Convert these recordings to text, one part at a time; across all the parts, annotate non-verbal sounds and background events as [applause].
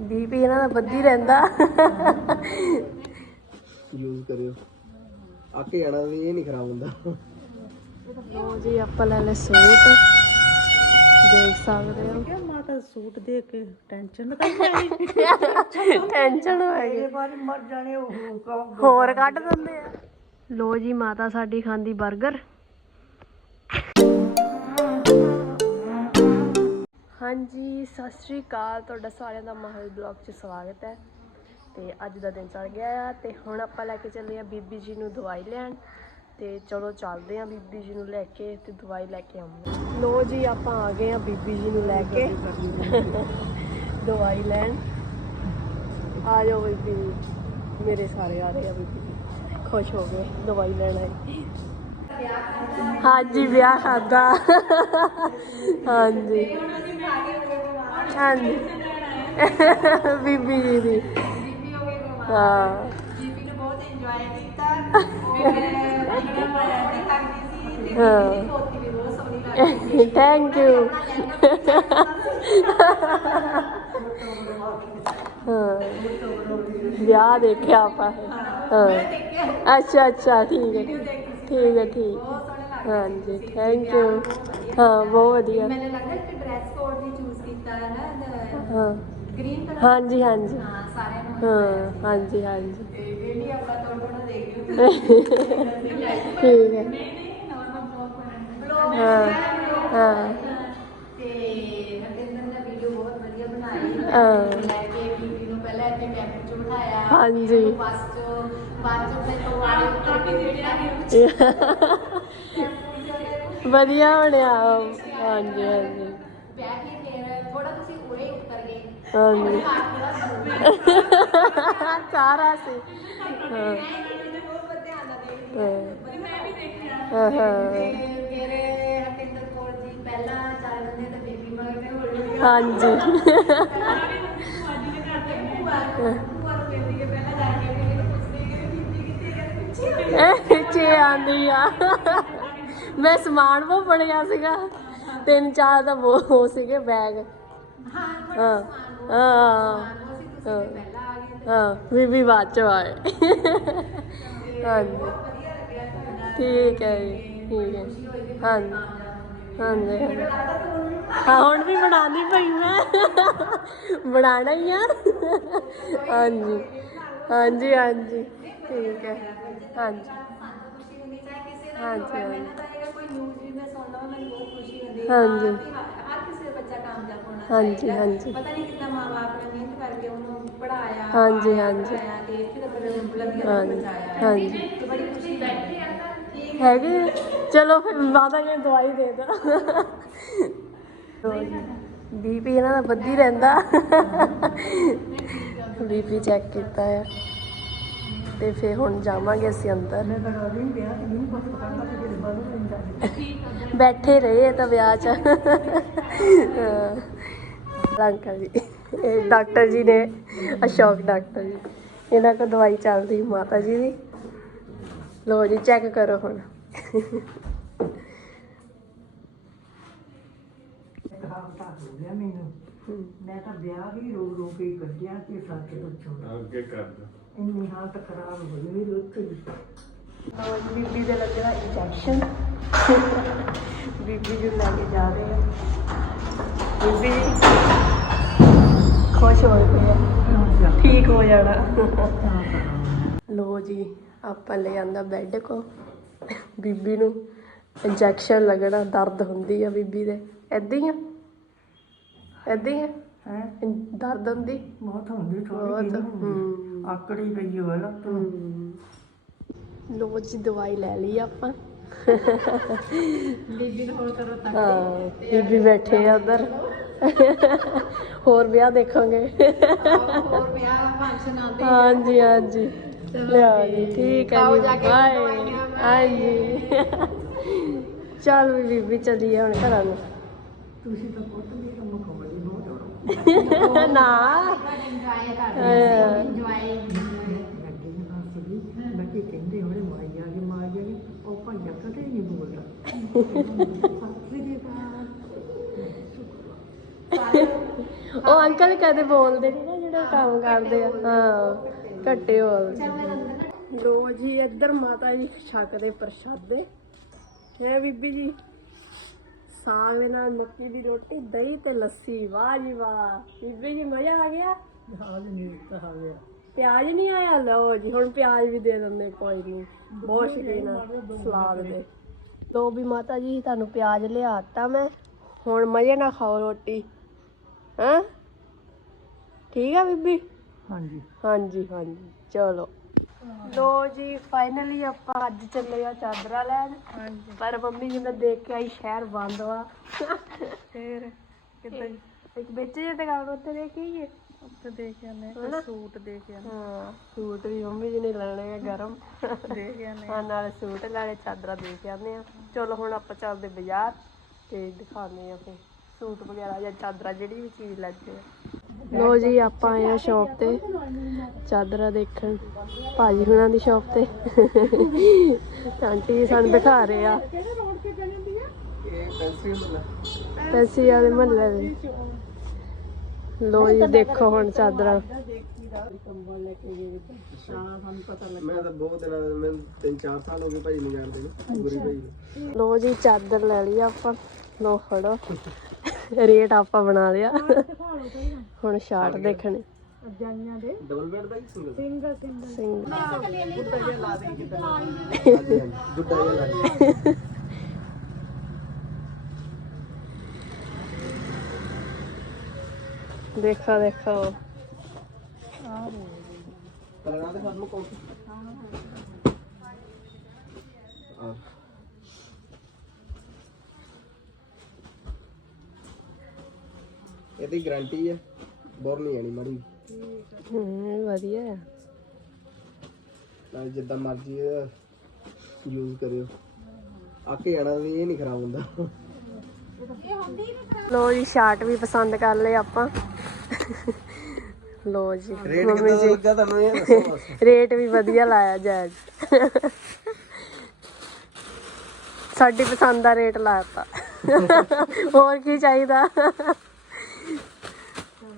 BP ਇਹਨਾਂ ਦਾ ਵੱਧੀ ਰਹਿੰਦਾ। Use ਕਰਿਓ। ਆਕੇ ਜਾਣਾ ਵੀ ਇਹ ਨਹੀਂ ਖਰਾਬ ਹੁੰਦਾ। ਲੋ ਜੀ ਆਪਾਂ ਲੈ ਲੈ ਸੂਟ। ਦੇਖ ਸਕਦੇ ਹੋ। ਕਿਹਾ ਮਾਤਾ ਸੂਟ ਦੇ ਕੇ ਟੈਨਸ਼ਨ ਤਾਂ ਨਹੀਂ ਟੈਨਸ਼ਨ ਹੋ ਗਈ। ਇਹ ਵਾਰੀ ਮਰ ਜਾਣੇ ਉਹ ਹੋਰ ਕੱਢ ਦਿੰਦੇ ਆ। ਲੋ ਜੀ ਮਾਤਾ ਸਾਡੀ ਖਾਂਦੀ 버ਗਰ ਹਾਂਜੀ, ਸਤਿ ਸ਼੍ਰੀ ਅਕਾਲ। ਤੁਹਾਡਾ ਸਾਰਿਆਂ ਦਾ ਮਾਹੌਲ ਬਲੌਗ 'ਚ ਸਵਾਗਤ ਹੈ। ਤੇ ਅੱਜ ਦਾ ਦਿਨ ਚੜ ਗਿਆ ਆ ਤੇ ਹੁਣ ਆਪਾਂ ਲੈ ਕੇ ਚੱਲੇ ਆ ਬੀਬੀ ਜੀ ਨੂੰ ਦਵਾਈ ਲੈਣ। ਤੇ ਚਲੋ ਚੱਲਦੇ ਆ ਬੀਬੀ ਜੀ ਨੂੰ ਲੈ ਕੇ ਤੇ ਦਵਾਈ ਲੈ ਕੇ ਆਉਂਦੇ ਲੋ ਜੀ, ਆਪਾਂ ਆ ਗਏ ਆ ਬੀਬੀ ਜੀ ਨੂੰ ਲੈ ਕੇ। ਦਵਾਈ ਲੈਣ। ਆ ਜਾਓ ਬੀਬੀ ਮੇਰੇ ਸਾਰੇ ਆ ਰਹੇ ਆ ਬੀਬੀ ਜੀ। ਖੁਸ਼ ਹੋ ਗਏ, ਦਵਾਈ ਲੈਣ ਆਏ। ਹਾਂਜੀ, ਵਿਆਹ ਖਾਦਾ ਹਾਂਜੀ। ਹਾਂਜੀ। ਬੀਬੀ ਜੀ ਦੀ। ਹਾਂ। ਬੀਬੀ ਨੇ ਬਹੁਤ ਇੰਜੋਏ ਕੀਤਾ ਮੈਂ ਮਾਇਆ ਤੇ ਕਰਦੀ ਸੀ ਤੇ ਹਾਂ ਧੋਤੀ ਵੀ ਬਹੁਤ ਸੋਹਣੀ ਲੱਗਦੀ ਸੀ ਥੈਂਕ ਯੂ ਹਾਂ। ਵਿਆਹ ਦੇਖਿਆ ਆਪਾਂ। ਹਾਂ। ਅੱਛਾ ਅੱਛਾ, ਠੀਕ ਹੈ। ਠੀਕ ਹੈ ਠੀਕ ਹਾਂਜੀ ਥੈਂਕ ਯੂ ਹਾਂ ਬਹੁਤ ਵਧੀਆ। ਮੈਨੂੰ ਲੱਗਦਾ ਕਿ ਡਰੈਸ ਕੋਡ ਵੀ ਚੂਜ਼ ਕੀਤਾ ਹੈ ਨਾ ਹਾਂ। ਗ੍ਰੀਨ ਕਲਰ ਹਾਂਜੀ ਹਾਂਜੀ। ਹਾਂ ਸਾਰਿਆਂ ਨੂੰ ਹਾਂ ਹਾਂਜੀ ਹਾਂਜੀ। ਤੇ ਜਿਹੜੀ ਆਪਣਾ ਟੋਟੋ ਨੂੰ ਦੇਖ ਲਿਓ ਠੀਕ ਹੈ। ਨਾਰਮਲ ਬਲੌਗ ਹਾਂ। ਹਾਂ। ਤੇ ਹਰਦਿੰਦਰ ਨੇ ਵੀਡੀਓ ਬਹੁਤ ਵਧੀਆ ਬਣਾਈ ਹਾਂ। ਲੈ ਕੇ ਬੀਬੀ ਨੂੰ ਪਹਿਲਾਂ ਇੱਥੇ ਕੈਂਪ 'ਚ ਬਿਠਾਇਆ। ਹਾਂਜੀ। ਬੱਸ [laughs] ਵਧੀਆ ਬਣਿਆ ਹਾਂਜੀ ਹਾਂਜੀ। ਬੈਠ ਕੇ ਫਿਰ ਥੋੜਾ ਤੁਸੀਂ ਉਰੇ ਉੱਤਰ ਗਏ। ਹਾਂਜੀ। ਹੱਥ ਥੋੜਾ ਸਾਰਾ ਸੀ। ਹਾਂ। ਬਹੁਤ ਧਿਆਨ ਨਾਲ ਦੇਖਦੀ ਹਾਂ। ਮੈਂ ਵੀ [laughs] ਇਹ ਆਂਦੀ ਆ। ਮੈਂ ਸਮਾਨ ਉਹ ਬਣ ਗਿਆ ਸੀਗਾ। ਤਿੰਨ ਚਾਰ ਦਾ ਉਹ ਸੀਗੇ ਬੈਗ। ਹਾਂ ਹਾਂ ਹਾਂ ਹਾਂ। ਬੀਬੀ ਬਾਅਦ ਚ ਆਏ। ਹਾਂਜੀ। ਠੀਕ ਹੈ ਜੀ ਠੀਕ ਹੈ। ਹਾਂਜੀ ਹਾਂਜੀ। ਹਾਂਜੀ। ਹਾਂ ਹੁਣ ਵੀ ਬਣਾਉਣੀ ਪਈ ਮੈਂ। ਬਣਾਣਾ ਹੀ ਆ। ਹਾਂਜੀ ਹਾਂਜੀ ਹਾਂਜੀ। ਠੀਕ ਹੈ। ਹਾਂਜੀ ਹਾਂਜੀ ਹਾਂਜੀ ਹਾਂਜੀ। ਹਰ ਕਿਸੇ ਦਾ ਬੱਚਾ ਕਾਮਯਾਬ ਹੋਣਾ ਹਾਂਜੀ, ਚਾਹੀਦਾ। ਹਾਂਜੀ। ਪਤਾ ਨਹੀਂ ਕਿੰਨਾ ਮਾਂ-ਬਾਪ ਨੇ ਮਿਹਨਤ ਕਰਕੇ ਉਹਨੂੰ ਪੜਾਇਆ ਹਾਂਜੀ, ਹਾਂਜੀ। ਤੇ ਇੱਥੇ ਤੱਕ ਬੁਲੰਦੀਆਂ ਹਾਂਜੀ, ਤੱਕ ਪਹੁੰਚਾਇਆ ਹਾਂਜੀ। ਤੇ ਬੜੀ ਖੁਸ਼ੀ ਬੈਠੇ ਆ ਠੀਕ ਹੈਗੇ ਆ? ਚਲੋ ਫਿਰ ਮਾਤਾ ਜੀ ਨੂੰ ਦਵਾਈ ਦੇ ਦੋ ਬੀਪੀ ਇਹਨਾਂ ਦਾ ਵੱਧੀ ਰਹਿੰਦਾ ਬੀਪੀ ਚੈੱਕ ਕੀਤਾ ਆ ਤੇ ਫਿਰ ਹੁਣ ਜਾਵਾਂਗੇ ਅਸੀਂ ਅੰਦਰ। ਕਿ ਬੈਠੇ ਰਹੇ ਤਾਂ ਵਿਆਹ 'ਚ। ਹਾਂ। ਅੰਕਲ ਜੀ ਇਹ ਡਾਕਟਰ ਜੀ ਨੇ ਅਸ਼ੋਕ ਡਾਕਟਰ ਜੀ। ਇਹਨਾਂ ਕੋਲ ਦਵਾਈ ਚੱਲਦੀ ਮਾਤਾ ਜੀ ਦੀ। ਲੋ ਜੀ ਚੈੱਕ ਕਰੋ ਹੁਣ। ਮੈਂ ਤਾਂ ਵਿਆਹ ਹੀ ਰੋ ਰੋ ਕੇ ਕੱਢਿਆ ਤੇ ਸੱਚ ਪੁੱਛੋ। ਅੱਗੇ ਕਰ ਦੋ ਇੰਨੀ ਹਾਲਤ ਖਰਾਬ ਹੋਈ ਮੇਰੀ ਲੁੱਟ ਦੀ ਲੋ ਬੀਬੀ ਦੇ ਲੱਗਿਆ ਇੰਜੈਕਸ਼ਨ ਬੀਬੀ ਜੀ ਲੈ ਕੇ ਜਾ ਰਹੇ ਆ। ਬੀਬੀ ਖੁਸ਼ ਹੋਏ ਪਏ ਆ। ਠੀਕ ਹੋ ਜਾਣਾ। ਲੋ ਜੀ, ਆਪਾਂ ਲੈ ਆਂਦਾ ਬੈੱਡ ਕੋ ਬੀਬੀ ਨੂੰ ਇੰਜੈਕਸ਼ਨ ਲੱਗਣਾ, ਦਰਦ ਹੁੰਦੀ ਆ ਬੀਬੀ ਦੇ। ਏਦਾਂ ਹੀ ਆ? ਏਦਾਂ ਹੀ ਆ? ਹੈ? ਦਰਦ ਹੁੰਦੀ? ਬਹੁਤ ਹੁੰਦੀ ਥੋੜੀ ਬਹੁਤ ਜਿਹੀ ਆਕੜੀ ਪਈ ਹੋਇਆ ਨਾ ਹੂੰ। ਲੋ ਜੀ ਦਵਾਈ ਲੈ ਲਈ ਆਪਾਂ। ਬੀਬੀ ਨੂੰ ਹੋਰ ਕਰੋ ਤਾਂ ਹਾਂ ਬੀਬੀ ਬੈਠੇ ਆ ਉਧਰ। ਹੋਰ ਵਿਆਹ ਦੇਖਾਂਗੇ? ਹੋਰ ਵਿਆਹ ਫੰਕਸ਼ਨ ਆਉਂਦੇ ਹਾਂਜੀ ਹਾਂਜੀ। ਲਿਆ ਜੀ। ਠੀਕ ਹੈ ਆਓ ਜੀ। ਬਾਏ ਹਾਂਜੀ। ਚੱਲ ਬੀਬੀ ਚੱਲੀਏ ਹੁਣ ਘਰਾਂ ਨੂੰ। ਤੁਸੀਂ ਤਾਂ ਪੁੱਤ ਵੀ ਤਾਂ ਮੁਕਾਬਲੇ ਬਹੁਤ ਨਾ। ਇੰਜੋਏ ਕਰਦੇ ਹਾਂ। ਇੰਜੋਏ ਲੱਗੇ ਨੇ ਬਸ ਵੀ ਬਾਕੀ ਕਹਿੰਦੇ ਹੋਣੇ ਮਾਈ ਆ ਗਈ ਮਾਈ ਆ ਗਈ ਉਹ ਭਾਈਆ ਕਦੇ ਨਹੀਂ ਬੋਲਦਾ ਉਹ ਅੰਕਲ ਕਦੇ ਬੋਲਦੇ ਨਹੀਂ ਨਾ ਜਿਹੜਾ ਕੰਮ ਕਰਦੇ ਆ। ਹਾਂ, ਘੱਟੇ ਬੋਲਦੇ। ਲੋ ਜੀ, ਇੱਧਰ ਮਾਤਾ ਜੀ ਛਕਦੇ ਪ੍ਰਸ਼ਾਦੇ। ਹੈ ਬੀਬੀ ਜੀ। ਸਾਗ ਦੇ ਨਾਲ ਮੱਕੀ ਦੀ ਰੋਟੀ ਦਹੀਂ ਤੇ ਲੱਸੀ ਵਾਹ ਜੀ ਵਾਹ ਬੀਬੀ ਜੀ ਮਜ਼ਾ ਆ ਗਿਆ ਹਾਲ ਨਹੀਂ ਤਾਂ ਆ ਗਿਆ ਪਿਆਜ਼ ਨਹੀਂ ਆਇਆ ਲਓ ਜੀ ਹੁਣ ਪਿਆਜ਼ ਵੀ ਦੇ ਦਿੰਦੇ ਕੋਈ ਨਹੀਂ ਬਹੁਤ ਸ਼ੌਕੀਨ ਆ ਸਲਾਦ ਦੇ ਲੋ ਵੀ ਮਾਤਾ ਜੀ ਤੁਹਾਨੂੰ ਪਿਆਜ਼ ਲਿਆਤਾ ਮੈਂ ਹੁਣ ਮਜ਼ੇ ਨਾਲ ਖਾਓ ਰੋਟੀ ਹਾਂ ਠੀਕ ਆ ਬੀਬੀ ਹਾਂਜੀ ਹਾਂਜੀ ਹਾਂਜੀ ਚਲੋ ਲੋ ਜੀ ਫਾਈਨਲੀ ਆਪਾਂ ਅੱਜ ਚੱਲੇ ਆ ਚਾਦਰਾਂ ਲੈਣ। ਪਰ ਮੰਮੀ ਜੀ ਮੈਂ ਦੇਖ ਕੇ ਆਈ ਸ਼ਹਿਰ ਬੰਦ ਵਾ। ਫੇਰ ਕਿੱਦਾਂ? ਇੱਕ ਵਿੱਚ ਜੇ ਦੁਕਾਨ ਉੱਤੇ ਦੇਖੀਏ ਉੱਥੇ ਦੇਖ ਆਨੇ ਹਨਾ? ਸੂਟ ਦੇਖ ਆਨੇ ਹਾਂ ਸੂਟ ਵੀ ਮੰਮੀ ਜੀ ਨੇ ਲੈਣੇ ਆ ਗਰਮ। ਦੇਖ ਆਨੇ ਹਾਂ ਨਾਲੇ ਸੂਟ ਨਾਲੇ ਚਾਦਰਾਂ ਦੇ ਕੇ ਆਉਂਦੇ ਆ। ਚਲੋ ਹੁਣ ਆਪਾਂ ਚੱਲਦੇ ਬਾਜ਼ਾਰ ਤੇ ਦਿਖਾਉਂਦੇ ਆ ਫਿਰ। ਸੂਟ ਵਗੈਰਾ ਜਾਂ ਚਾਦਰਾਂ ਜਿਹੜੀ ਵੀ ਚੀਜ਼ ਲੈਂਦੇ ਆ। ਲੋ ਜੀ ਆਪਾਂ ਆਏ ਆ ਸ਼ਾਪ ਤੇ। ਚਾਦਰਾਂ ਦੇਖਣ। ਭਾਜੀ ਹੁਣਾਂ ਦੀ ਸ਼ਾਪ ਤੇ। ਆਂਟੀ ਸਾਨੂੰ ਦਿਖਾ ਰਹੇ ਆ। ਪੈਂਸੀ ਵਾਲੇ ਮਹੱਲੇ ਦੇ। ਲੋ ਜੀ ਦੇਖੋ ਹੁਣ ਚਾਦਰਾਂ। ਮੈਂ ਤਾਂ ਬਹੁਤ ਦਿਨਾਂ ਮੈਂ ਤਿੰਨ ਚਾਰ ਸਾਲ ਹੋ ਗਏ ਭਾਈ ਨੂੰ ਜਾਣਦੇ ਨੂੰ। ਗੁਰੀ ਭਾਈ ਨੂੰ ਲੋ ਜੀ ਚਾਦਰ ਲੈ ਲਈ ਆਪਾਂ। ਲੋ ਫੜੋ। ਰੇਟ ਆਪਾਂ ਬਣਾ ਲਿਆ। ਹੁਣ ਸ਼ਾਰਟ ਦੇਖਣੇ। ਡਬਲ ਬੈੱਡ ਦਾ ਹੀ ਸਿੰਗਲ। ਸਿੰਘ ਗੁੱਡਾ ਜਿਹਾ ਲਾ ਦੇ ਦੇਖੋ ਦੇਖੋ। ਤਲਣਾ ਦੇ ਸਾਨੂੰ ਕੌਣ ਹਾਂ ਇਹਦੀ ਗਾਰੰਟੀ ਹੈ ਬੋਰ ਨਹੀਂ ਆਣੀ ਮੜੀ। ਹੂੰ ਵਧੀਆ ਆ। ਨਾਲ ਜਿੱਦਾਂ ਮਰਜ਼ੀ ਯੂਜ਼ ਕਰਿਓ। ਆਕੇ ਜਾਣਾ ਵੀ ਇਹ ਨਹੀਂ ਖਰਾਬ ਹੁੰਦਾ। ਲੋ ਜੀ ਸ਼ਾਰਟ ਵੀ ਪਸੰਦ ਕਰ ਲਏ ਆਪਾਂ। ਲੋ ਜੀ ਰੇਟ ਮੰਮੀ ਕਿੰਨਾ ਜੀ। ਲੱਗਾ ਤੁਹਾਨੂੰ ਇਹ ਦੱਸੋ ਬਸ। ਰੇਟ ਵੀ ਵਧੀਆ ਲਾਇਆ ਜਾਇਜ਼ ਸਾਡੀ ਪਸੰਦ ਦਾ ਰੇਟ ਲਾਤਾ ਹੋਰ ਕੀ ਚਾਹੀਦਾ?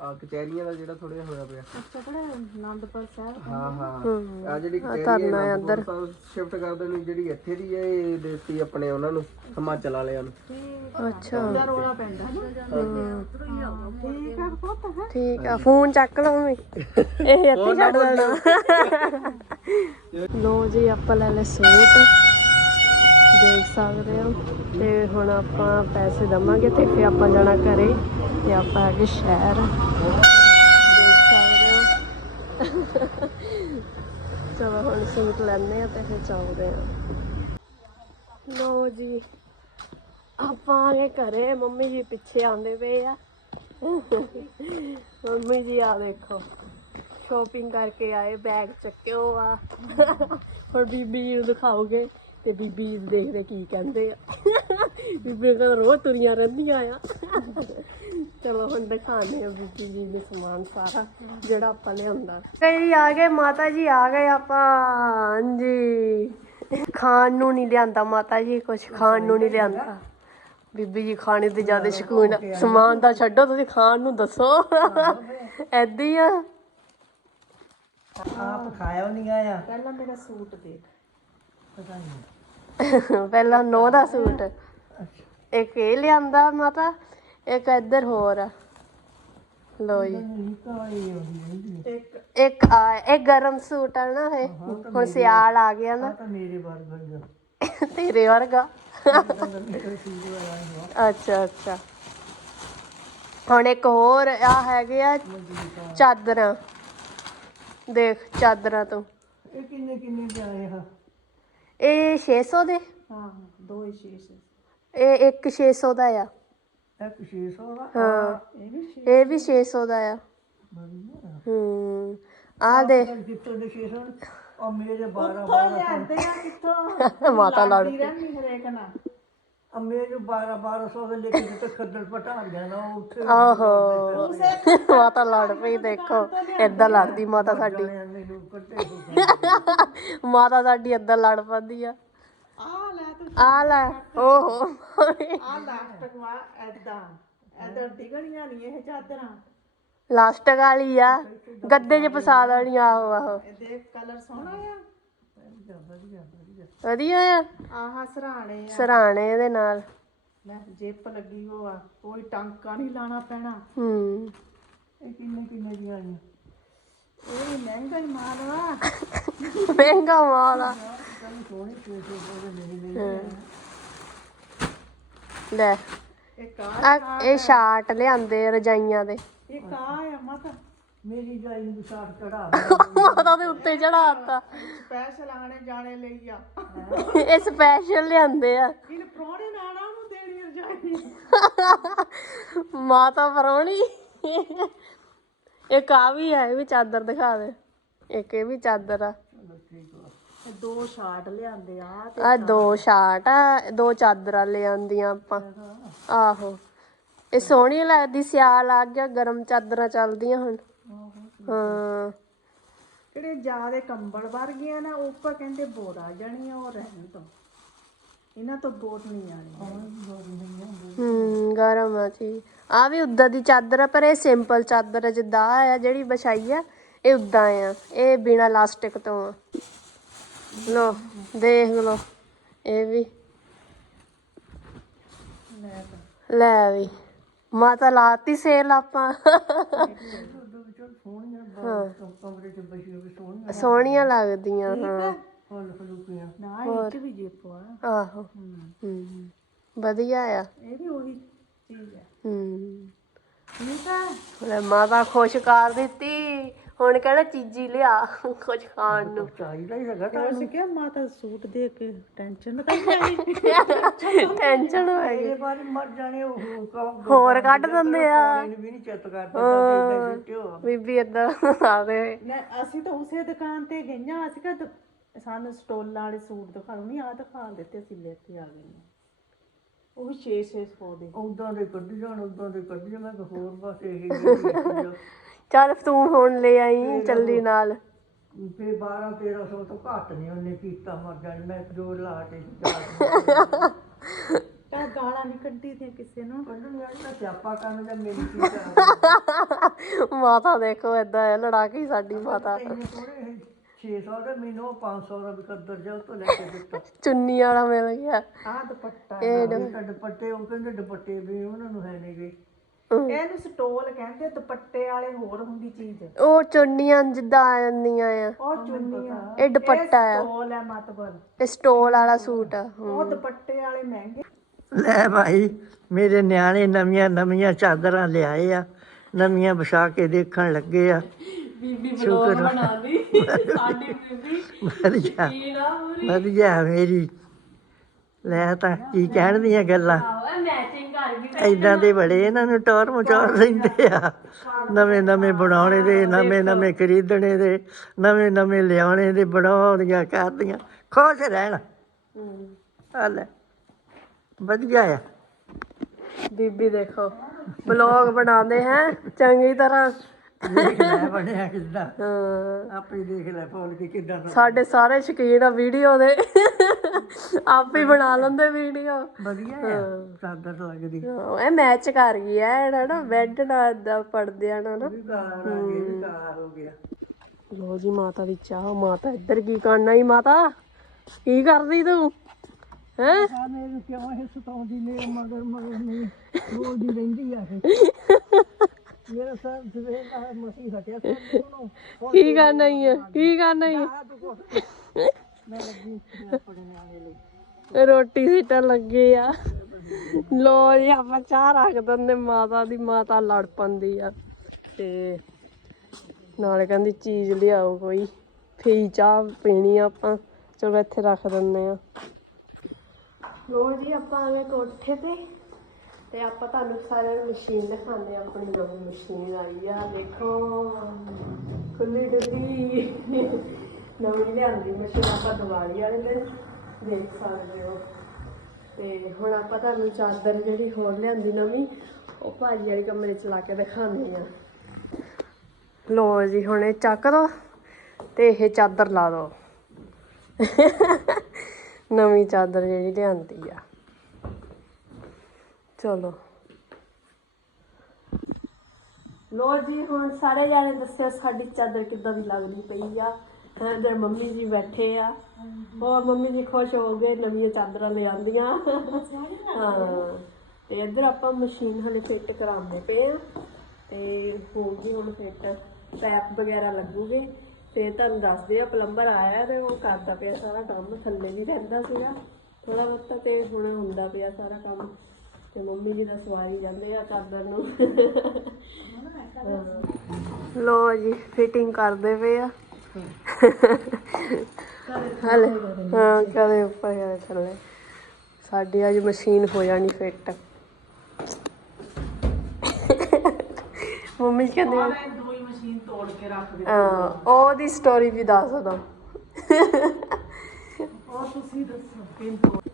ਆ ਕਚਹਿਰੀਆਂ ਦਾ ਜਿਹੜਾ ਥੋੜਾ ਹੋਇਆ ਪਿਆ। ਆਨੰਦਪੁਰ ਸਾਹਿਬ? ਹਾਂ ਹਾਂ। ਆ ਜਿਹੜੀ ਕਚਹਿਰੀ ਹੈ ਅੰਦਰ। ਸ਼ਿਫਟ ਕਰ ਦੇਣੀ ਜਿਹੜੀ ਇੱਥੇ ਦੀ ਹੈ ਇਹ ਦੇਤੀ ਆਪਣੇ ਉਹਨਾਂ ਨੂੰ ਹਿਮਾਚਲ ਵਾਲਿਆਂ ਨੂੰ। ਅੱਛਾ। ਰੋਲਾ ਪੈਂਦਾ। ਹਮ, ਠੀਕ ਆ ਪੁੱਤ ਠੀਕ ਆ ਫੋਨ ਚੱਕ ਲਓ ਮੰਮੀ ਇਹ ਇੱਥੇ ਛੱਡ ਦੇਣਾ ਲੋ ਜੀ ਆਪਾਂ ਲੈ ਲੈ ਸੂਟ। ਦੇਖ ਸਕਦੇ ਹੋ ਤੇ ਹੁਣ ਆਪਾਂ ਪੈਸੇ ਦਵਾਂਗੇ ਤੇ ਫਿਰ ਆਪਾਂ ਜਾਣਾ ਘਰੇ ਤੇ ਆਪਾਂ ਆ ਹੈਗੇ ਸ਼ਹਿਰ। ਦੇਖ ਸਕਦੇ ਹੋ। ਚਲੋ ਹੁਣ ਸੂਟ ਲੈਣੇ ਆ ਤੇ ਫਿਰ ਚੱਲਦੇ ਆ ਲੋ ਜੀ, ਆਪਾਂ ਆ ਗਏ ਘਰੇ, ਮੰਮੀ ਜੀ ਪਿੱਛੇ ਆਉਂਦੇ ਪਏ ਆ। ਮੰਮੀ ਜੀ ਆ ਦੇਖੋ ਸ਼ਾਪਿੰਗ ਕਰਕੇ ਆਏ ਬੈਗ ਚੱਕਿਓ ਆ। ਹੁਣ ਬੀਬੀ ਜੀ ਨੂੰ ਦਿਖਾਓਗੇ। ਤੇ ਬੀਬੀ ਜੀ ਦੇਖਦੇ ਕੀ ਕਹਿੰਦੇ ਆ। ਬੀਬੀ ਕਹਿੰਦਾ ਰੋਜ਼ ਤੁਰੀਆਂ ਰਹਿੰਦੀਆਂ ਆ। ਚਲੋ ਹੁਣ ਦਿਖਾਣੇ ਆ ਬੀਬੀ ਜੀ ਦੇ ਸਮਾਨ ਸਾਰਾ ਜਿਹੜਾ ਆਪਾਂ ਲਿਆਂਦਾ। ਕਈ ਆ ਗਏ ਮਾਤਾ ਜੀ ਆ ਗਏ ਆਪਾਂ। ਹਾਂਜੀ। ਖਾਣ ਨੂੰ ਨਹੀਂ ਲਿਆਂਦਾ ਮਾਤਾ ਜੀ ਕੁਝ ਖਾਣ ਨੂੰ ਨਹੀਂ ਲਿਆਂਦਾ। ਬੀਬੀ ਜੀ ਖਾਣੇ ਤੇ ਜ਼ਿਆਦਾ ਸ਼ਕੂਨ ਆ। ਸਮਾਨ ਤਾਂ ਛੱਡੋ ਤੁਸੀਂ ਖਾਣ ਨੂੰ ਦੱਸੋ। ਐਦਾਂ ਹੀ ਆ। ਆਪ ਖਾਇਆ ਨਹੀਂ ਆਇਆ ਪਹਿਲਾਂ ਮੇਰਾ ਸੂਟ ਦੇਖ। ਪਤਾ ਨਹੀਂ। ਪਹਿਲਾਂ ਨੋ ਦਾ ਸੂਟ ਇੱਕ ਇਹ ਲਿਆਂਦਾ ਮਾਤਾ ਇੱਕ ਇੱਧਰ ਹੋਰ। ਆ ਲੋ ਜੀ। ਇੱਕ ਇੱਕ ਆ ਇਹ ਗਰਮ ਸੂਟ ਆ ਨਾ ਇਹ ਹੁਣ ਸਿਆਲ ਆ ਗਿਆ ਨਾ। ਮੇਰੇ ਤੇਰੇ ਵਰਗਾ। ਅੱਛਾ ਅੱਛਾ। ਹੁਣ ਇੱਕ ਹੋਰ ਆ ਹੈਗੇ ਆ ਚਾਦਰਾਂ। ਦੇਖ ਚਾਦਰਾਂ ਤੋਂ। ਇਹ ਕਿੰਨੇ ਕਿੰਨੇ ਦੇ ਆਏ ਆ? ਇਹ 600 ਦੇ ਹਾਂ ਦੋ ਹੀ ਸ਼ੀਸ਼ ਇਹ ਇੱਕ 600 ਦਾ ਆ ਇੱਕ 600 ਦਾ ਹਾਂ ਇਹ ਵੀ ਛੇ- ਇਹ ਵੀ 600 ਦਾ ਆ ਹੂੰ ਆ ਦੇ ਕਿੱਥੋਂ ਦੇ 600 ਉਹ ਮੇਰੇ 12 ਕਿੱਥੋਂ ਲਿਆਂਦੇ ਆ ਕਿੱਥੋਂ ਮਾਤਾ ਲੜ ਦੀ ਰਹਿੰਦੀ ਹਰੇਕ ਨਾਲ ਅੰਮੇ ਨੂੰ 12 1200 ਦੇ ਲੈ ਕੇ ਜਿੱਥੇ ਖੱਦਰ ਪਟਾਰੀਆਂ ਨਾ ਉੱਥੇ ਆਹੋ। [laughs] ਮਾਤਾ ਲੜ ਪਈ ਦੇਖੋ ਏਦਾਂ ਲੜਦੀ ਮਾਤਾ ਸਾਡੀ। ਮੈਨੂੰ ਕੱਟੇ ਹੋ ਮਾਤਾ ਸਾਡੀ ਏਦਾਂ ਲੜ ਪੈਂਦੀ ਆ। ਆ ਲੈ ਤੂੰ ਆ ਲੈ ਓਹੋ। ਆ ਲਾਸਟ ਵਾ ਐਦਾਂ ਐਦਾਂ ਡਿਗਣੀਆਂ ਨਹੀਂ ਇਹ ਚਾਦਰਾਂ। ਲਾਸਟਿਕ ਵਾਲੀ ਆ ਗੱਦੇ 'ਚ ਫਸਾ ਦੇਣੀ ਆਹੋ ਆਹੋ। ਇਹ ਦੇਖ ਕਲਰ ਸੋਹਣਾ ਆ। ਵਧੀਆ ਆ? ਆਹ ਸਰਾਣੇ ਆ। ਸਰਾਣੇ ਇਹਦੇ ਨਾਲ। ਲੈ ਜਿੱਪ ਲੱਗੀ ਹੋ ਆ ਕੋਈ ਟਾਂਕਾ ਨਹੀਂ ਲਾਣਾ ਪੈਣਾ। ਹੂੰ। ਇਹ ਕਿੰਨੇ ਕਿੰਨੇ ਦੀਆਂ ਆਈਆਂ? ਇਹ ਮਹਿੰਗਾ ਹੀ ਮਾਲ ਮਹਿੰਗਾ ਮਾਲ ਆ। ਲੈ ਇਹ ਕਾ ਆ। ਇਹ ਸ਼ਾਰਟ ਲਿਆਂਦੇ ਰਜਾਈਆਂ ਦੇ। ਇਹ ਕਾ ਆ ਮਾਤਾ? ਮੇਰੀ ਜਾਈ ਨੂੰ ਸਾਥ ਚੜਾ [laughs] ਮਾਤਾ ਦੇ ਉੱਤੇ ਚੜਾਤਾ ਸਪੈਸ਼ਲ ਆਣੇ ਜਾਣੇ ਲਈ ਆ। ਇਹ ਸਪੈਸ਼ਲ ਲਿਆਂਦੇ ਆ। ਇਹਨੇ ਪ੍ਰਾਹੁਣੇ ਨਾਣਾ ਨੂੰ ਦੇਣੀ ਰਜਾਈ ਮਾਤਾ ਪਰੋਣੀ ਇੱਕ ਆ ਵੀ ਹੈ ਇਹ ਵੀ ਚਾਦਰ ਦਿਖਾ ਦੇ। ਇੱਕ ਇਹ ਵੀ ਚਾਦਰ ਆ। ਇਹ ਦੋ ਸ਼ਾਰਟ ਲਿਆਂਦੇ ਆ ਤੇ ਆ ਦੋ ਸ਼ਾਰਟ ਆ ਦੋ ਚਾਦਰਾਂ ਲੈ ਆਂਦੀਆਂ ਆਪਾਂ ਆਹੋ। ਇਹ ਸੋਹਣੀ ਲੱਗਦੀ ਸਿਆਲ ਆ ਗਿਆ ਗਰਮ ਚਾਦਰਾਂ ਚੱਲਦੀਆਂ ਹੁਣ। ਹਾਂ। ਜਿਹੜੇ ਜਿਆਦੇ ਕੰਬਲ ਵਰਗੀਆਂ ਨਾ ਉਹ ਉੱਪਰ ਕਹਿੰਦੇ ਬੋਰ ਆ ਜਾਣੀ ਆ ਉਹ ਰਹਿਣ ਤੋਂ ਇਹਨਾਂ ਤੋਂ ਬੋਰ ਨਹੀਂ ਆਣੀ ਹੂੰ ਗਰਮ ਆ ਜੀ। ਆ ਵੀ ਉਦਾਂ ਦੀ ਚਾਦਰ ਆ ਪਰ ਇਹ ਸਿੰਪਲ ਚਾਦਰ ਆ ਜਿੱਦਾਂ ਆ ਜਿਹੜੀ ਵਿਛਾਈ ਆ ਇਹ ਉਦਾਂ ਆ। ਇਹ ਬਿਨਾ ਲਾਸਟਿਕ ਤੋਂ ਆ। ਲੋ ਦੇਖ ਲੋ ਇਹ ਵੀ। ਲੈ ਵੀ। ਮਾਤਾ ਲਾਤੀ ਸੇਲ ਆਪਾਂ। ਸੋਹਣੀਆਂ ਬਾਹਰ ਕਮਰੇ ਚ ਬੈਠੀ ਹੋਈ ਸੋਹਣੀਆਂ। ਸੋਹਣੀਆਂ ਲੱਗਦੀਆਂ ਹਾਂ। ਫੁੱਲ ਫਲੂਕੀਆਂ ਨਾ ਇਹ ਚ ਵੀ ਜਿੱਪ ਆ ਆਹੋ। ਹੂੰ। ਵਧੀਆ ਆ। ਇਹ ਵੀ ਉਹੀ ਚੀਜ਼ ਹੈ ਹੂੰ। ਠੀਕ ਆ। ਲੈ ਮਾਤਾ ਖੁਸ਼ ਕਰ ਦਿੱਤੀ। ਹੁਣ ਕਿਹੜਾ ਚੀਜ਼ੀ ਲਿਆ ਕੁਝ ਖਾਣ ਨੂੰ। ਚਾਹੀਦਾ ਹੀ ਹੈਗਾ ਤਾਂ ਅਸੀਂ ਕਿਹਾ ਮਾਤਾ ਸੂਟ ਦੇ ਕੇ ਟੈਨਸ਼ਨ ਤਾਂ ਨਹੀਂ ਟੈਨਸ਼ਨ ਹੋ ਗਈ ਇਹ ਵਾਰ ਮਰ ਜਾਣੇ ਉਹ ਕਹੋ ਹੋਰ ਕੱਢ ਦਿੰਦੇ ਆ। ਵੀ ਨਹੀਂ ਚਿੱਤ ਕਰਦਾ ਇਦਾਂ ਬੀਬੀ ਆਦੇ ਨਾ ਅਸੀਂ ਤਾਂ ਉਸੇ ਦੁਕਾਨ ਤੇ ਗਈਆਂ ਅਸੀਂ ਕਿਹਾ ਦੁ- ਸਾਨੂੰ ਸਟੋਲਾਂ ਵਾਲੇ ਸੂਟ ਦਿਖਾ ਲਓ। ਨਹੀਂ ਆ ਦਿਖਾ ਦਿੱਤੇ ਅਸੀਂ ਲੈ ਕੇ ਆ ਗਏ। ਉਹ ਵੀ 6 600 ਦੇ। ਉਦਾਂ ਦੇ ਕੱਢੀ ਜਾਣ ਉਦਾਂ ਦੇ ਕੱਢੀ ਜਾਣ ਮੈਂ ਕਿਹਾ ਹੋਰ ਬਸ ਇਹ ਚੱਲ ਤੂੰ ਹੁਣ ਲੈ ਆਈ ਚੱਲੀ ਨਾਲ। ਫੇ 12 1300 ਤੋਂ ਘੱਟ ਨਹੀਂ ਉਹਨੇ ਕੀਤਾ ਮਰ ਜਾਣੀ। ਮੈਂ ਜੋ ਲਾ ਕੇ ਜਾ ਤਾਂ ਗਾਲਾਂ ਨਹੀਂ ਕੱਢੀ ਦੀਆਂ ਕਿਸੇ ਨੂੰ। ਕੱਢਣ ਤਾਂ ਸਿਆਪਾ ਕਰਨ ਦਾ ਮੇਰੀ ਚੀਜ਼ ਆ ਮਾਤਾ ਦੇਖੋ ਏਦਾਂ ਹੈ ਲੜਾਕੀ ਸਾਡੀ ਮਾਤਾ। ਇਹਨੇ ਥੋੜੇ 600 ਦਾ ਮੈਨੂੰ 500 ਦਾ ਵੀ ਕੱਦਰ ਜਾ ਤੋਂ ਲੈ ਕੇ ਦਿੱਤਾ। ਚੁੰਨੀ ਵਾਲਾ ਮਿਲ ਗਿਆ। ਆਹ ਦੁਪੱਟਾ ਇਹ ਤਾਂ ਦੁਪੱਟੇ ਉਹ ਕਹਿੰਦੇ ਦੁਪੱਟੇ ਵੀ ਉਹਨਾਂ ਨੂੰ ਹੈ ਨਹੀਂਗੇ ਇਹਨੂੰ ਸਟੋਲ ਕਹਿੰਦੇ ਦੁਪੱਟੇ ਵਾਲੇ ਹੋਰ ਹੁੰਦੀ ਚੀਜ਼। ਉਹ ਚੁੰਨੀਆਂ ਜਿੱਦਾਂ ਆ ਜਾਂਦੀਆਂ ਆ। ਉਹ ਚੁੰਨੀਆਂ। ਇਹ ਦੁਪੱਟਾ ਆ। ਸਟੋਲ ਹੈ ਮਤਬਲ ਇਹ ਸਟੋਲ ਵਾਲਾ ਸੂਟ ਆ। ਉਹ ਦੁਪੱਟੇ ਵਾਲੇ ਮਹਿੰਗੇ। ਲੈ ਭਾਈ ਮੇਰੇ ਨਿਆਣੇ ਨਵੀਆਂ ਨਵੀਆਂ ਚਾਦਰਾਂ ਲਿਆਏ ਆ। ਨਵੀਆਂ ਵਿਛਾ ਕੇ ਦੇਖਣ ਲੱਗੇ ਆ। ਬੀਬੀ ਸ਼ੁਕਰ ਸਾਡੀ ਬੀਬੀ ਵਧੀਆ। ਕੀੜਾ ਪੂਰੀ। ਵਧੀਆ ਮੇਰੀ। ਲੈ ਤਾਂ ਕੀ ਕਹਿਣ ਦੀਆਂ ਗੱਲਾਂ। ਮੈਚਿੰਗ ਐਦਾਂ ਦੇ ਬੜੇ ਇਹਨਾਂ ਨੂੰ ਟੌਰ ਮਚੌਰ ਰਹਿੰਦੇ ਆ। ਨਵੇਂ ਨਵੇਂ ਬਣਾਉਣੇ ਦੇ ਨਵੇਂ ਨਵੇਂ ਖਰੀਦਣੇ ਦੇ ਨਵੇਂ ਨਵੇਂ ਲਿਆਉਣੇ ਦੇ ਬਣਾਉਣੀਆਂ ਕਰਦੀਆਂ ਖੁਸ਼ ਰਹਿਣ। ਆ ਲੈ ਵਧੀਆ ਆ। ਬੀਬੀ ਦੇਖੋ ਬਲੌਗ ਬਣਾਉਂਦੇ ਹੈ ਚੰਗੀ ਤਰ੍ਹਾਂ। ਦੇਖ ਲੈ ਬਣਿਆ ਕਿੱਦਾਂ। ਹਾਂ। ਆਪੇ ਦੇਖ ਲੈ ਫੋਨ ਕੇ ਕਿੱਦਾਂ ਦਾ ਸਾਡੇ ਸਾਰੇ ਸ਼ੌਕੀਨ ਆ ਵੀਡੀਓ ਦੇ। ਆਪੇ ਬਣਾ ਲੈਂਦੇ ਵੀਡੀਓ। ਵਧੀਆ ਆ। ਚਾਦਰ ਲੱਗਦੀ। ਇਹ ਮੈਚ ਕਰ ਗਈ ਐ ਨਾ ਬੈੱਡ ਨਾਲ ਏਦਾਂ ਪੜਦਿਆਂ ਨਾਲ ਨਾ ਵੀ ਕਾਲਾ ਰੰਗ ਇਹ ਵੀ ਕਾਲਾ ਹੋ ਗਿਆ। ਲੋ ਜੀ ਮਾਤਾ ਦੀ ਚਾਹ ਮਾਤਾ ਇੱਧਰ ਕੀ ਕਰਨਾ ਈ ਮਾਤਾ? ਕੀ ਕਰਦੀ ਤੂੰ? ਹੈ? ਆ ਮੈਨੂੰ ਕਿਉਂ ਇਹ ਸਤਾਉਂਦੀ ਨੇ ਮਗਰ ਮਗਰ ਨਹੀਂ ਬੋਲਦੀ ਰਹਿੰਦੀ ਆ ਇਹ। [laughs] ਮੇਰਾ ਸਰ ਸਵੇਰ ਦਾ ਮਸੀ ਹਟਿਆ ਸੁਣੋ [laughs] ਕੀ ਕਰਨਾ ਈ ਹੈ? ਕੀ ਕਰਨਾ ਈ ਹੈ? ਮੈਂ ਲੱਗੀ ਆਪਣੇ ਨਿਆਣੇ ਲਈ। ਰੋਟੀ ਸਿੱਟਣ ਲੱਗੇ ਆ। ਲੋ ਜੀ ਆਪਾਂ ਚਾਹ ਰੱਖ ਦਿੰਦੇ ਮਾਤਾ ਦੀ ਮਾਤਾ ਲੜ ਪੰਦੀ ਆ। ਤੇ ਨਾਲੇ ਕਹਿੰਦੀ ਚੀਜ਼ ਲਿਆਓ ਕੋਈ। ਫੀ ਚਾਹ ਪੀਣੀ ਆ ਆਪਾਂ। ਚਲੋ ਇੱਥੇ ਰੱਖ ਦਿੰਦੇ ਆ ਲੋ ਜੀ ਆਪਾਂ ਆ ਗਏ ਕੋਠੇ ਤੇ। ਤੇ ਆਪਾਂ ਤੁਹਾਨੂੰ ਸਾਰਿਆਂ ਨੂੰ ਮਸ਼ੀਨ ਦਿਖਾਉਂਦੇ ਆ ਆਪਣੀ ਨਵੀਂ ਮਸ਼ੀਨ ਆਈ ਆ। ਦੇਖੋ ਖੁੱਲੀ ਡੁੱਲੀ। ਨਵੀਂ ਲਿਆਂਦੀ ਮਸ਼ੀਨ, ਆਪਾਂ ਦੀਵਾਲੀ ਵਾਲੇ ਦਿਨ ਦੇਖ ਸਕਦੇ ਹੋ। ਤੇ ਹੁਣ ਆਪਾਂ ਤੁਹਾਨੂੰ ਚਾਦਰ ਜਿਹੜੀ ਹੋਰ ਲਿਆਂਦੀ ਨਵੀਂ, ਉਹ ਭਾਜੀ ਵਾਲੇ ਕਮਰੇ ਚ ਲਾ ਕੇ ਦਿਖਾਉਂਦੇ ਆ ਲੋ ਜੀ, ਹੁਣ ਇਹ ਚੱਕ ਦੋ ਤੇ ਇਹ ਚਾਦਰ ਲਾ ਦੋ। ਨਵੀਂ ਚਾਦਰ ਜਿਹੜੀ ਲਿਆਂਦੀ ਆ। ਚਲੋ। ਲੋ ਜੀ, ਹੁਣ ਸਾਰੇ ਜਾਣੇ ਦੱਸਿਓ ਸਾਡੀ ਚਾਦਰ ਕਿੱਦਾਂ ਦੀ ਲੱਗਦੀ ਪਈ ਆ। ਹਾਂ ਇਧਰ ਮੰਮੀ ਜੀ ਬੈਠੇ ਆ। ਹੋਰ ਮੰਮੀ ਜੀ ਖੁਸ਼ ਹੋ ਗਏ, ਨਵੀਆਂ ਚਾਦਰਾਂ ਲੈ ਆਂਦੀਆਂ। ਹਾਂ, ਤੇ ਇੱਧਰ ਆਪਾਂ ਮਸ਼ੀਨ ਹਲੇ ਫਿੱਟ ਕਰਾਉਂਦੇ ਪਏ ਆ। ਤੇ ਹੋ ਗਈ ਹੁਣ ਫਿੱਟ ਪੈਪ ਵਗੈਰਾ ਲੱਗੂਗੇ। ਤੇ ਤੁਹਾਨੂੰ ਦੱਸਦੇ ਆ, ਪਲੰਬਰ ਆਇਆ ਤੇ ਉਹ ਕਰਦਾ ਪਿਆ ਸਾਰਾ ਕੰਮ, ਥੱਲੇ ਵੀ ਰਹਿੰਦਾ ਸੀਗਾ। ਥੋੜਾ ਬਹੁਤਾ ਤੇ ਹੁਣ ਹੁੰਦਾ ਪਿਆ ਸਾਰਾ ਕੰਮ। ਤੇ ਮੰਮੀ ਜੀ ਦਾ ਸਵਾਰੀ ਜਾਂਦੇ ਆ ਚਾਦਰ ਨੂੰ। ਲੋ ਜੀ ਫਿਟਿੰਗ ਕਰਦੇ ਪਏ ਆ। ਹਲੇ ਹਾਂ ਕਦੇ ਉੱਪਰ ਕਦੇ ਥੱਲੇ। ਸਾਡੀ ਅੱਜ ਮਸ਼ੀਨ ਹੋ ਜਾਣੀ ਫਿੱਟ ਮੰਮੀ ਕਹਿੰਦੇ ਆ, ਮੈਂ ਦੋ ਹੀ ਮਸ਼ੀਨ ਤੋੜ ਕੇ ਰੱਖ ਦਿੱਤੀ ਹਾਂ ਉਹਦੀ ਸਟੋਰੀ ਵੀ ਦੱਸ ਦੋ। ਉਹ ਤੁਸੀਂ ਦੱਸੋ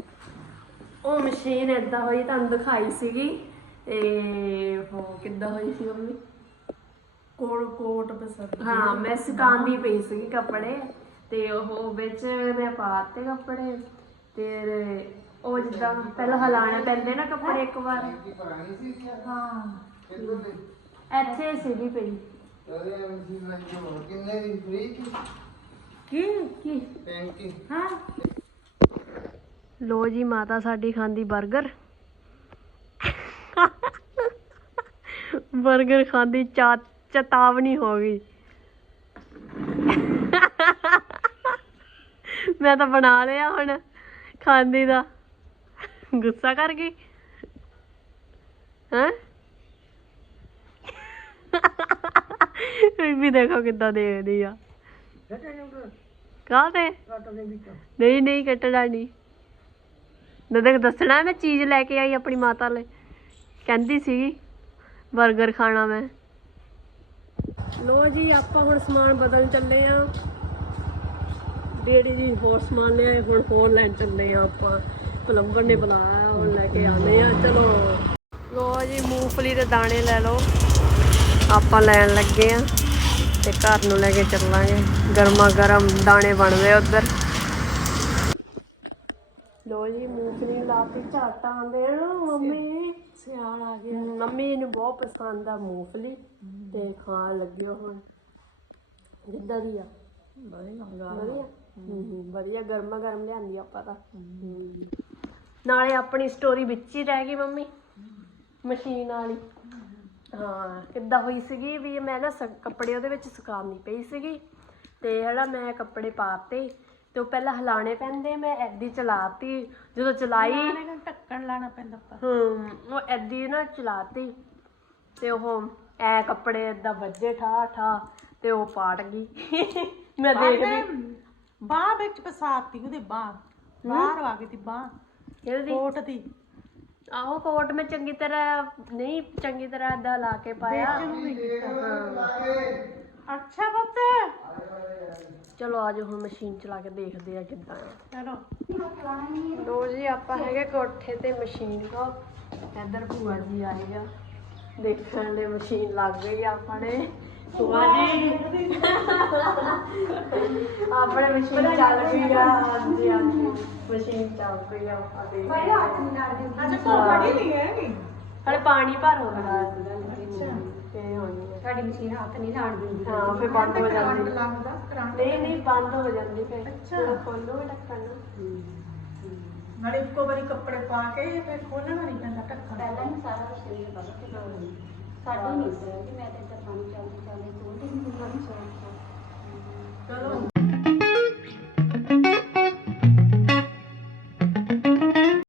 ਉਹ ਮਸ਼ੀਨ ਏਦਾਂ ਹੋਈ ਤੁਹਾਨੂੰ ਦਿਖਾਈ ਸੀਗੀ। ਤੇ ਉਹ ਕਿੱਦਾਂ ਹੋਈ ਸੀ ਮੰਮੀ? ਕੋਟ ਕੋਟ ਬਸਰ ਹਾਂ ਮੈਂ ਸੁਕਾਉਂਦੀ ਪਈ ਸੀਗੀ ਕੱਪੜੇ। ਤੇ ਉਹ ਵਿੱਚ ਮੈਂ ਪਾਤੇ ਕੱਪੜੇ। ਤੇ ਉਹ ਜਿੱਦਾਂ ਪਹਿਲਾਂ ਹਲਾਣੇ ਪੈਂਦੇ ਨਾ ਕੱਪੜੇ ਇੱਕ ਵਾਰ। ਹਾਂ। ਇੱਥੇ ਸੀਗੀ ਪਈ। ਕਿੰਨੇ ਦੀ? ਫ੍ਰੀ ਕੀ ਕੀ? ਕੀ ਟੈਂਕੀ ਹਾਂ। ਲੋ ਜੀ ਮਾਤਾ ਸਾਡੀ ਖਾਂਦੀ 버ਗਰ 버ਗਰ ਖਾਂਦੀ ਚਾ ਚੇਤਾਵਨੀ ਹੋ ਗਈ। ਮੈਂ ਤਾਂ ਬਣਾ ਲਿਆ ਹੁਣ ਖਾਂਦੀ ਦਾ। ਗੁੱਸਾ ਕਰ ਗਈ। ਹੈਂ? ਵੀ ਦੇਖੋ ਕਿੱਦਾਂ ਦੇਖਦੀ ਆ। ਕਾਹਦੇ ਨਹੀਂ ਨਹੀਂ ਕੱਟਣਾ ਨਹੀਂ। ਦੇਖ ਦੱਸਣਾ ਮੈਂ ਚੀਜ਼ ਲੈ ਕੇ ਆਈ ਆਪਣੀ ਮਾਤਾ ਲਈ। ਕਹਿੰਦੀ ਸੀਗੀ 버ਗਰ ਖਾਣਾ ਮੈਂ। ਲੋ ਜੀ ਆਪਾਂ ਹੁਣ ਸਮਾਨ ਬਦਲ ਚੱਲੇ ਆ। ਡੇੜੀ ਜੀ ਹੋਰ ਸਮਾਨ ਲਿਆਏ ਹੁਣ ਹੋਰ ਲੈਣ ਚੱਲੇ ਆ ਆਪਾਂ। ਪਲੰਬਰ ਨੇ ਬੁਲਾਇਆ ਹੁਣ ਲੈ ਕੇ ਆਨੇ ਆ। ਚਲੋ। ਲੋ ਜੀ ਮੂੰਗਫਲੀ ਦੇ ਦਾਣੇ ਲੈ ਲਓ। ਆਪਾਂ ਲੈਣ ਲੱਗੇ ਆ ਤੇ ਘਰ ਨੂੰ ਲੈ ਕੇ ਚੱਲਾਂਗੇ। ਗਰਮਾ ਗਰਮ ਦਾਣੇ ਬਣਦੇ ਆ ਉਧਰ। ਲੋ ਜੀ ਮੂੰਗਫਲੀ ਲਾਤੀ ਝਾਟਾ ਨਾ ਮੰਮੀ। ਸਿਆਲ ਆ ਗਿਆ। ਮੰਮੀ ਨੂੰ ਬਹੁਤ ਪਸੰਦ ਆ ਮੂੰਗਫਲੀ ਤੇ ਖਾਣ ਲੱਗਿਓ ਹੁਣ। ਕਿੱਦਾਂ ਦੀ ਆ? ਵਧੀਆ ਵਧੀਆ? ਹੂੰ। ਵਧੀਆ ਗਰਮਾ ਗਰਮ ਲਿਆਂਦੀ ਆਪਾਂ ਤਾਂ। ਹੂੰ। ਨਾਲੇ ਆਪਣੀ ਸਟੋਰੀ ਵਿੱਚ ਹੀ ਰਹਿ ਗਈ ਮੰਮੀ ਮਸ਼ੀਨ ਵਾਲੀ। ਹਾਂ ਕਿੱਦਾਂ ਹੋਈ ਸੀਗੀ ਵੀ ਮੈਂ ਨਾ ਸ- ਕੱਪੜੇ ਉਹਦੇ ਵਿੱਚ ਸੁਕਾਉਣੀ ਪਈ ਸੀਗੀ ਤੇ ਜਿਹੜਾ ਮੈਂ ਕੱਪੜੇ ਪਾਤੇ ਤੇ ਉਹ ਪਹਿਲਾਂ ਹਿਲਾਣੇ ਪੈਂਦੇ ਮੈਂ ਐਦੀ ਚਲਾਤੀ ਜਦੋਂ ਚਲਾਈ ਨਾਲੇ ਨੂੰ ਲਾਣਾ ਪੈਂਦਾ ਉੱਪਰ ਹੂੰ ਉਹ ਐਦੀ ਨਾ ਚਲਾਤੀ ਤੇ ਉਹ ਐ ਕੱਪੜੇ ਏਦਾਂ ਵੱਜੇ ਠਾ ਠਾ ਤੇ ਉਹ ਪਾਟ ਗਈ। ਮੈਂ ਦੇਖਦੀ। ਬਾਹ ਵਿੱਚ ਫਸਾਤੀ ਉਹਦੇ ਬਾਹ। ਬਾਹਰ ਆ ਗਈ ਤੀ ਬਾਹ। ਇਹਦੀ ਕੋਟ ਦੀ। ਆਹੋ ਕੋਟ ਮੈਂ ਚੰਗੀ ਤਰ੍ਹਾਂ ਨਹੀਂ ਚੰਗੀ ਤਰ੍ਹਾਂ ਏਦਾਂ ਲਾ ਕੇ ਪਾਇਆ। ਨੂੰ ਨਹੀਂ ਕੀਤਾ। ਹਾਂ। ਅੱਛਾ ਪੁੱਤ। ਚਲੋ ਅੱਜ ਹੁਣ ਮਸ਼ੀਨ ਚਲਾ ਕੇ ਦੇਖਦੇ ਆ ਕਿੱਦਾਂ ਆ। ਚਲੋ। ਲੋ ਜੀ ਆਪਾਂ ਹੈਗੇ ਕੋਠੇ ਤੇ ਮਸ਼ੀਨ ਕੋ ਇੱਧਰ ਭੂਆ ਜੀ ਆਏ ਆ। ਦੇਖਣ ਦੇ ਮਸ਼ੀਨ ਲੱਗ ਗਈ ਆ ਆਪਣੇ। ਭੂਆ ਜੀ। ਆਪਣੇ ਮਸ਼ੀਨ ਚੱਲ ਪਈ ਆ। ਹਾਂਜੀ ਹਾਂਜੀ। ਮਸ਼ੀਨ ਚੱਲ ਪਈ ਆ ਆਪਾਂ ਦੇ। ਅੱਛਾ ਨਹੀਂ? ਹੈਗੀ ਹਲੇ ਪਾਣੀ ਭਰ ਹੋ ਗਿਆ। ਤੇ ਹੋਣੀ ਆ। ਸਾਡੀ ਮਸ਼ੀਨ ਹੱਥ ਨਹੀਂ ਲਾਣ ਦਿੰਦੀ। ਹਾਂ ਫਿਰ ਬੰਦ ਹੋ ਜਾਂਦੀ। ਲੱਗਦਾ ਕਰੰਟ ਨਹੀਂ ਨਹੀਂ ਬੰਦ ਹੋ ਜਾਂਦੀ ਫਿਰ। ਅੱਛਾ। ਜਦੋਂ ਖੋਲੋਗੇ ਢੱਕਣ ਨਾਲੇ ਇੱਕੋ ਵਾਰੀ ਕੱਪੜੇ ਪਾ ਕੇ ਫਿਰ ਖੋਲਣਾ ਨਹੀਂ ਪੈਂਦਾ ਢੱਕਣ। ਪਹਿਲਾਂ ਹੀ ਸਾਰਾ ਕੁਝ ਸਰੀਰ ਬਦਲ ਕੇ ਲਾਉਂਦੀ ਸਾਡੀ ਨਹੀਂ ਸੀ ਮੈਂ ਤੇ ਤਾਂ ਪਾਣੀ ਚੱਲਦੀ ਚੱਲਦੀ ਖੋਲਦੀ ਨਹੀਂ ਪਾਣੀ ਚੱਲਦੀ